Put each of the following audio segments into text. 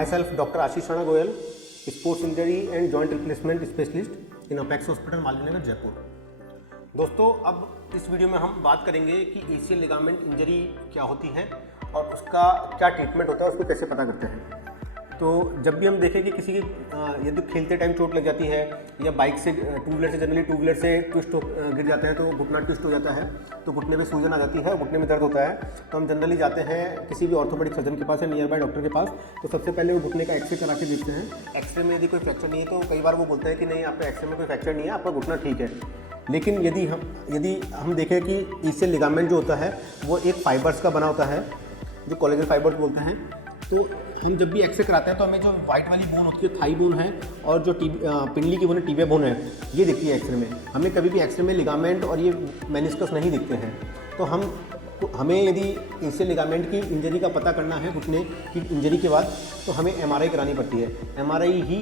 My self doctor Ashish Rana Goyal, sports injury and joint replacement specialist in apex hospital Malviya Jaipur. दोस्तों, अब इस video में हम बात करेंगे कि एसीएल लिगामेंट इंजरी क्या होती है और उसका क्या ट्रीटमेंट होता है, उसको कैसे पता करते हैं। तो जब भी हम देखें कि किसी की यदि खेलते टाइम चोट लग जाती है या बाइक से टू व्हीलर से जनरली टू व्हीलर से गिर जाते हैं तो घुटना ट्विस्ट हो जाता है, तो घुटने में सूजन आ जाती है, घुटने में दर्द होता है, तो हम जनरली जाते हैं किसी भी ऑर्थोपेडिक सर्जन के पास या नियर बाय डॉक्टर के पास। तो सबसे पहले वो घुटने का एक्सरे करा के देखते हैं। एक्सरे में यदि कोई फ्रैक्चर नहीं है तो कई बार वो बोलते हैं कि नहीं, आपका एक्सरे में कोई फ्रैक्चर नहीं है, आपका घुटना ठीक है। लेकिन यदि हम देखें कि एसीएल लिगामेंट जो होता है वो एक फाइबर्स का बना होता है, जो कोलेजन फाइबर्स बोलते हैं। तो हम जब भी एक्सरे कराते हैं तो हमें जो वाइट वाली बोन होती है थाई बोन है और जो पिंडली की बोन है टिबिया बोन है, ये दिखती है एक्सरे में। हमें कभी भी एक्सरे में लिगामेंट और ये मेनिस्कस नहीं दिखते हैं। तो हमें यदि एसीएल लिगामेंट की इंजरी का पता करना है घुटने की इंजरी के बाद, तो हमें एमआरआई करानी पड़ती है। एमआरआई ही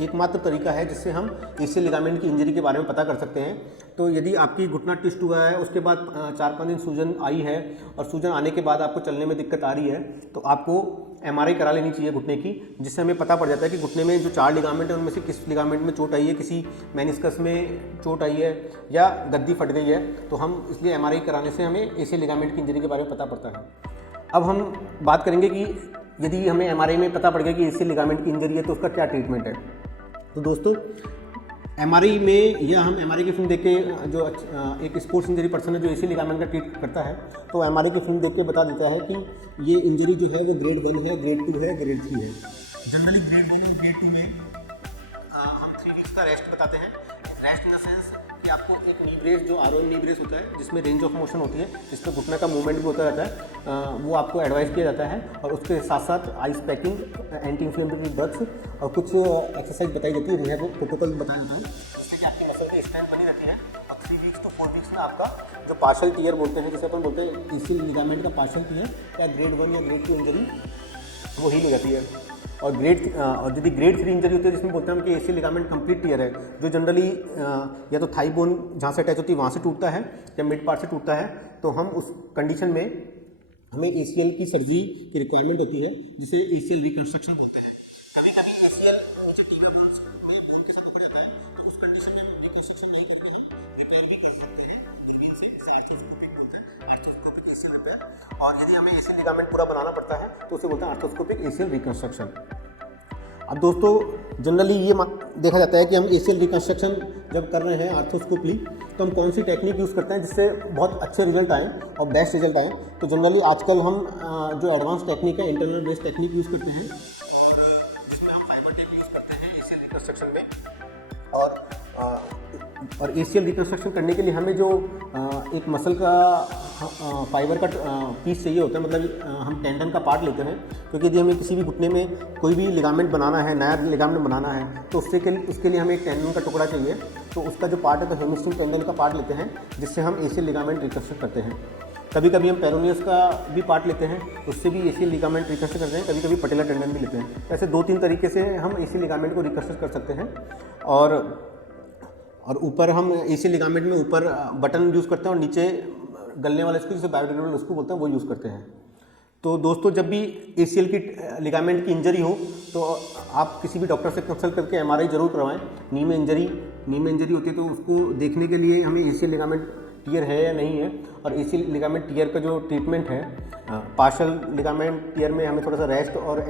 एकमात्र तरीका है जिससे हम एसीएल लिगामेंट की इंजरी के बारे में पता कर सकते हैं। तो यदि आपकी घुटना ट्विस्ट हुआ है, उसके बाद 4-5 दिन सूजन आई है और सूजन आने के बाद आपको चलने में दिक्कत आ रही है, तो आपको एमआरआई करा लेनी चाहिए घुटने की, जिससे हमें पता पड़ जाता है कि घुटने में जो 4 लिगामेंट है उनमें से किस लिगामेंट में चोट आई है, किसी मेनिस्कस में चोट आई है या गद्दी फट गई है। तो हम इसलिए एमआरआई कराने से हमें एसीएल लिगामेंट की इंजरी के बारे में पता पड़ता है। अब हम बात करेंगे कि यदि हमें एमआरआई में पता पड़ गया कि एसीएल लिगामेंट की इंजरी है तो उसका क्या ट्रीटमेंट है। तो दोस्तों, एमआरआई में या हम एमआरआई की फिल्म देख के जो एक स्पोर्ट्स इंजरी पर्सन है जो एसीएल लिगामेंट का ट्रीट करता है, तो एमआरआई की फिल्म देख के बता देता है कि ये इंजरी जो है वो ग्रेड 1 है, ग्रेड 2 है, ग्रेड 3 है। जनरली ग्रेड 1 और ग्रेड 2 में हम 3 वीक्स का रेस्ट बताते हैं। रेस्ट इन द सेंस कि आपको एक नी ब्रेस, जो आरओएम नी ब्रेस होता है जिसमें रेंज ऑफ मोशन होती है, जिसमें घुटने का मूवमेंट भी होता रहता है, वो आपको एडवाइस किया जाता है। और उसके साथ साथ ice packing, anti inflammatory drugs और कुछ एक्सरसाइज बताई जाती है, रिहैब प्रोटोकॉल बताया जाता है, जिससे कि आपकी मसल की स्ट्रेंथ बनी रहती है। और 3 वीक्स to 4 वीक्स में आपका जो पार्शियल टीयर बोलते हैं, जिसे अपन बोलते हैं एसीएल लिगामेंट का पार्शियल टीयर या ग्रेड 1 या ग्रेड 2 इंजरी, वो हील हो जाती है। और यदि ग्रेड 3 इंजरी होती है जिसमें बोलते हैं हम कि एसीएल लिगामेंट कंप्लीट टीयर है, जो जनरली या तो थाई बोन जहाँ से अटैच होती है वहाँ से टूटता है या मिड पार्ट से टूटता है, तो हम उस कंडीशन में हमें एसीएल की सर्जरी की रिक्वायरमेंट होती है, जिसे एसीएल रिकंस्ट्रक्शन बोलते हैं। कभी कभी एसीएल नीचे टीबिया बोन के साथ ऊपर जाता है, तो उस कंडीशन में रिकंस्ट्रक्शन नहीं करके हम रिपेयर भी कर सकते हैं दूरबीन से, आर्थोस्कोपिक बोलते हैं, आर्थोस्कोपिक एसीएल रिपेयर। और यदि हमें एसीएल लिगामेंट पूरा बनाना पड़ता है तो उसे बोलते हैं आर्थोस्कोपिक एसीएल रिकंस्ट्रक्शन। अब दोस्तों, जनरली ये देखा जाता है कि हम एसीएल रिकंस्ट्रक्शन जब कर रहे हैं आर्थोस्कोपली, तो हम कौन सी टेक्निक यूज़ करते हैं जिससे बहुत अच्छे रिजल्ट आएँ और बेस्ट रिजल्ट आएँ। तो जनरली आजकल हम जो एडवांस टेक्निक है, इंटरनल बेस्ड टेक्निक यूज़ करते हैं, जिसमें हम फाइबर टेप यूज़ करते हैं एसीएल रिकंस्ट्रक्शन में। और एसीएल रिकंस्ट्रक्शन करने के लिए हमें जो एक मसल का फाइबर का पीस चाहिए होता है, मतलब हम टेंडन का पार्ट लेते हैं, क्योंकि यदि हमें किसी भी घुटने में कोई भी लिगामेंट बनाना है, नया लिगामेंट बनाना है, तो उसके लिए हमें एक टेंडन का टुकड़ा चाहिए। तो उसका जो पार्ट है तो हेमस्ट्रिंग टेंडन का पार्ट लेते हैं, जिससे हम एसीएल लिगामेंट रिकंस्ट्रक्ट करते हैं। कभी कभी हम पेरोनियस का भी पार्ट लेते हैं, उससे भी एसीएल लिगामेंट रिकंस्ट्रक्ट करते हैं। कभी कभी पटेलर टेंडन भी लेते हैं। ऐसे 2-3 तरीके से हम एसीएल लिगामेंट को रिकंस्ट्रक्ट कर सकते हैं। और ऊपर हम एसीएल लिगामेंट में ऊपर बटन यूज़ करते हैं और नीचे गलने वाले उसको, जिसे बायोडिग्रेडेबल उसको बोलते हैं, वो यूज़ करते हैं। तो दोस्तों, जब भी एसीएल की लिगामेंट की इंजरी हो तो आप किसी भी डॉक्टर से कंसल्ट करके एमआरआई जरूर करवाएं। नी में इंजरी होती है तो उसको देखने के लिए हमें एसीएल लिगामेंट टीयर है या नहीं है। और एसीएल लिगामेंट टीयर का जो ट्रीटमेंट है, पार्शियल लिगामेंट टीयर में हमें थोड़ा सा रेस्ट और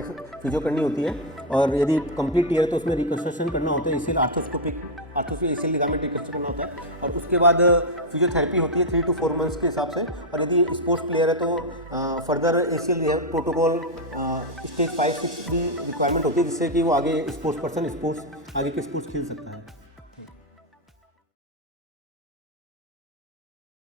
फिजियो करनी होती है, और यदि कंप्लीट टीयर है तो उसमें रिकंस्ट्रक्शन करना होता है, ACL arthroscopic ACL ligament reconstruct करना होता है। और उसके बाद फिजियोथेरेपी होती है 3 to 4 मंथ्स के हिसाब से। और यदि स्पोर्ट्स प्लेयर है तो फर्दर एसीएल प्रोटोकॉल स्टेज 5-6 की रिक्वायरमेंट होती है, जिससे कि वो आगे आगे के स्पोर्ट्स खेल सकता है।